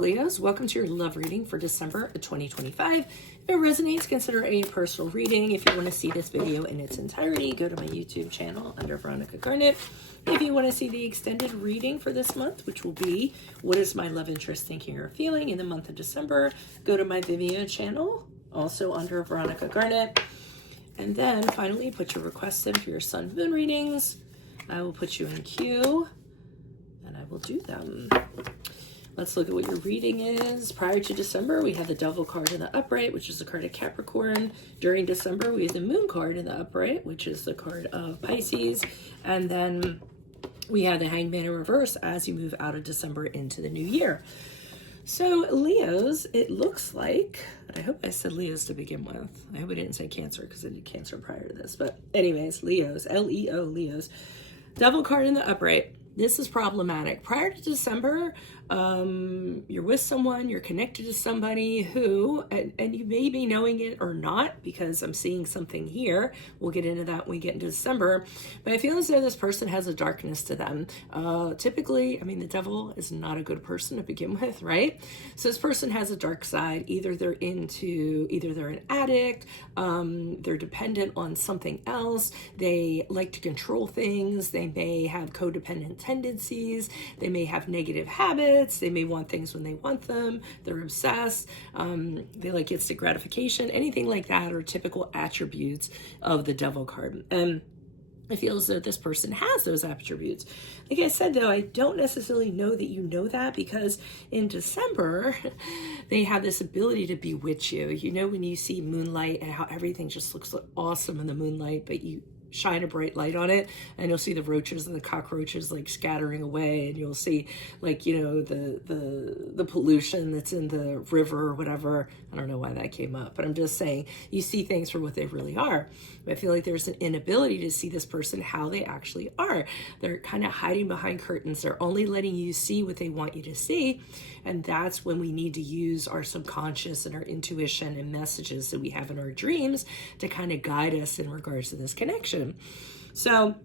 Leos, welcome to your love reading for December of 2025. If it resonates, consider a personal reading. If you want to see this video in its entirety, go to my YouTube channel under Veronica Garnet. If you want to see the extended reading for this month, which will be what is my love interest thinking or feeling in the month of December, go to my Vimeo channel, also under Veronica Garnet. And then finally, put your requests in for your sun moon readings. I will put you in queue and I will do them. Let's look at what your reading is. Prior to December, we had the Devil card in the upright, which is the card of Capricorn. During December, we had the Moon card in the upright, which is the card of Pisces. And then we had the Hangman in reverse as you move out of December into the new year. So Leos, it looks like, I hope I said Leos to begin with. I hope I didn't say Cancer because I did Cancer prior to this. But anyways, Leos, L-E-O, Leos. Devil card in the upright. This is problematic. Prior to December, you're with someone, you're connected to somebody who, and you may be knowing it or not, because I'm seeing something here. We'll get into that when we get into December. But I feel as though this person has a darkness to them. Typically, I mean, the devil is not a good person to begin with, right? So this person has a dark side. Either they're an addict, they're dependent on something else, they like to control things, they may have codependent tendencies, they may have negative habits, they may want things when they want them, they're obsessed, they like instant gratification, anything like that are typical attributes of the Devil card. And I feel as though this person has those attributes. Like I said, though, I don't necessarily know that you know that, because in December, they have this ability to bewitch you. You know, when you see moonlight and how everything just looks awesome in the moonlight, but you shine a bright light on it and you'll see the roaches and the cockroaches like scattering away, and you'll see, like, you know, the pollution that's in the river or whatever. I don't know why that came up, but I'm just saying you see things for what they really are. I feel like there's an inability to see this person how they actually are. They're kind of hiding behind curtains. They're only letting you see what they want you to see. And that's when we need to use our subconscious and our intuition and messages that we have in our dreams to kind of guide us in regards to this connection. So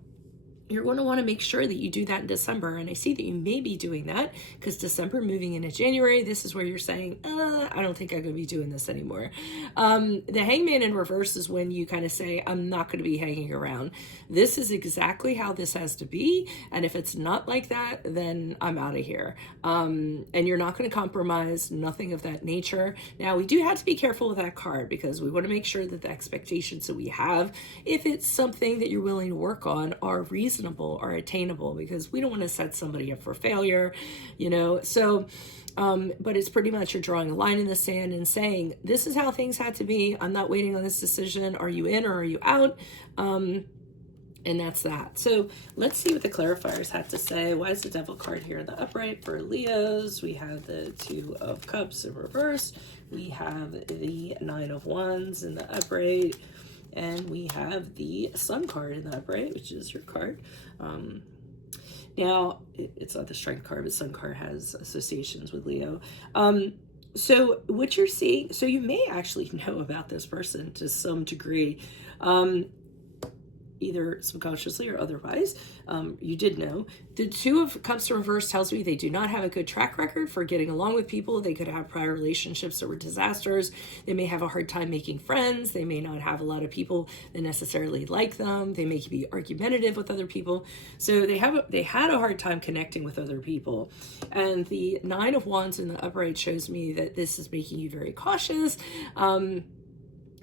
you're going to want to make sure that you do that in December. And I see that you may be doing that because December moving into January, this is where you're saying, I don't think I'm going to be doing this anymore. The Hangman in reverse is when you kind of say, I'm not going to be hanging around. This is exactly how this has to be. And if it's not like that, then I'm out of here. And you're not going to compromise, nothing of that nature. Now, we do have to be careful with that card because we want to make sure that the expectations that we have, if it's something that you're willing to work on, are reasonable or attainable, because we don't want to set somebody up for failure, you know. So but it's pretty much you're drawing a line in the sand and saying, this is how things had to be. I'm not waiting on this decision. Are you in or are you out? And that's that. So let's see what the clarifiers have to say. Why is the Devil card here in the upright for Leos? We have the Two of Cups in reverse. We have the Nine of Wands in the upright. And we have the Sun card in the upright, which is your card. Now, it's not the Strength card, but Sun card has associations with Leo. So what you're seeing, so you may actually know about this person to some degree, either subconsciously or otherwise. You did know. The Two of Cups in reverse tells me they do not have a good track record for getting along with people. They could have prior relationships that were disasters. They may have a hard time making friends. They may not have a lot of people that necessarily like them. They may be argumentative with other people. So they had a hard time connecting with other people. And the Nine of Wands in the upright shows me that this is making you very cautious.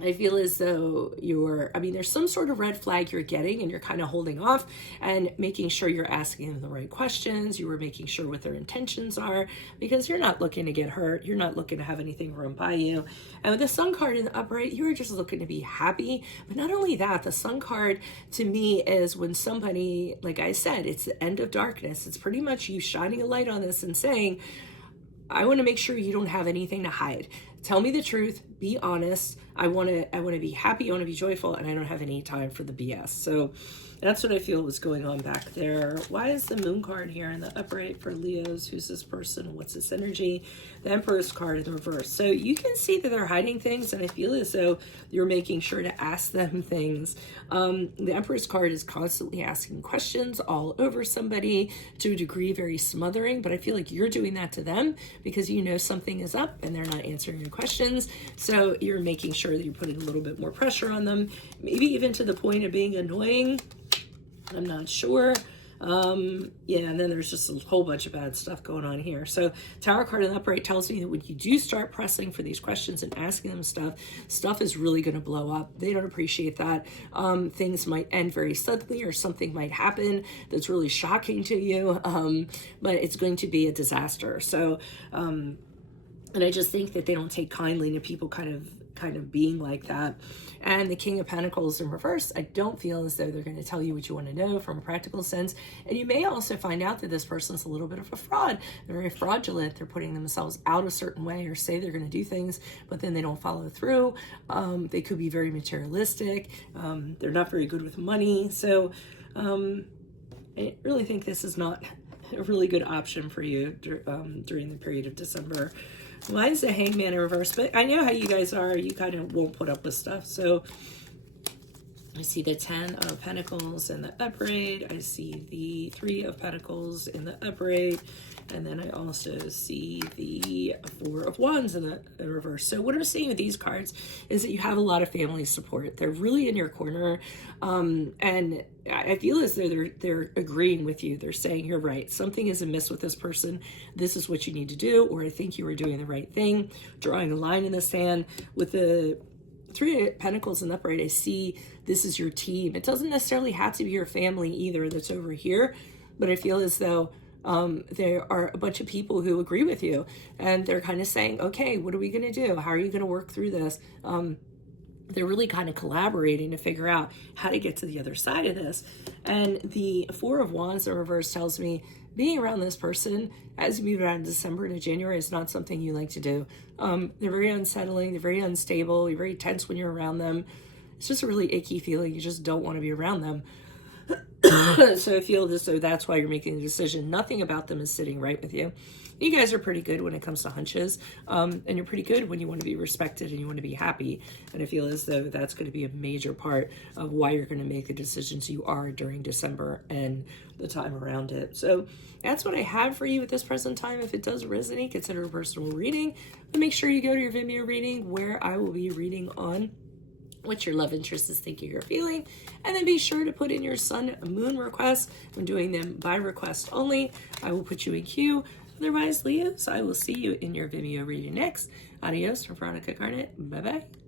I feel as though there's some sort of red flag you're getting and you're kind of holding off and making sure you're asking them the right questions. You were making sure what their intentions are, because you're not looking to get hurt. You're not looking to have anything run by you. And with the Sun card in the upright, you are just looking to be happy. But not only that, the Sun card to me is when somebody, like I said, it's the end of darkness. It's pretty much you shining a light on this and saying, I want to make sure you don't have anything to hide. Tell me the truth. Be honest. I want to be happy, I want to be joyful, and I don't have any time for the BS. So that's what I feel was going on back there. Why is the Moon card here in the upright for Leos? Who's this person? What's this energy? The Emperor's card in the reverse. So you can see that they're hiding things, and I feel as though you're making sure to ask them things. The Emperor's card is constantly asking questions all over somebody, to a degree very smothering, but I feel like you're doing that to them because you know something is up and they're not answering your questions. So you're making sure that you're putting a little bit more pressure on them, maybe even to the point of being annoying. I'm not sure. Yeah, and then there's just a whole bunch of bad stuff going on here. So Tower card in the upright tells me that when you do start pressing for these questions and asking them stuff is really going to blow up. They don't appreciate that. Things might end very suddenly, or something might happen that's really shocking to you, but it's going to be a disaster. So, and I just think that they don't take kindly to people kind of being like that. And the King of Pentacles in reverse, I don't feel as though they're going to tell you what you want to know from a practical sense. And you may also find out that this person's a little bit of a fraud. They're very fraudulent. They're putting themselves out a certain way, or say they're going to do things, but then they don't follow through. They could be very materialistic. They're not very good with money. So I really think this is not a really good option for you during the period of December. Why is the Hangman in reverse? But I know how you guys are. You kind of won't put up with stuff. So I see the 10 of Pentacles in the upright. I see the 3 of Pentacles in the upright. And then I also see the 4 of Wands in the reverse. So what I'm seeing with these cards is that you have a lot of family support. They're really in your corner. And I feel as though they're agreeing with you. They're saying, you're right. Something is amiss with this person. This is what you need to do. Or I think you were doing the right thing. Drawing a line in the sand. With the 3 of Pentacles in the upright, I see this is your team. It doesn't necessarily have to be your family either that's over here. But I feel as though there are a bunch of people who agree with you, and they're kind of saying, okay, what are we going to do? How are you going to work through this? They're really kind of collaborating to figure out how to get to the other side of this. And the 4 of Wands in reverse tells me being around this person as you move around December into January is not something you like to do. They're very unsettling. They're very unstable. You're very tense when you're around them. It's just a really icky feeling. You just don't want to be around them. So I feel as though that's why you're making the decision. Nothing about them is sitting right with you. You guys are pretty good when it comes to hunches, and you're pretty good when you want to be respected and you want to be happy. And I feel as though that's going to be a major part of why you're going to make the decisions you are during December and the time around it. So that's what I have for you at this present time. If it does resonate, consider a personal reading. But make sure you go to your Vimeo reading, where I will be reading on what your love interest is thinking or feeling, and then be sure to put in your sun moon requests. I'm doing them by request only. I will put you in queue. Otherwise, Leos, I will see you in your Vimeo reading next. Adios from Veronica Garnet. Bye bye.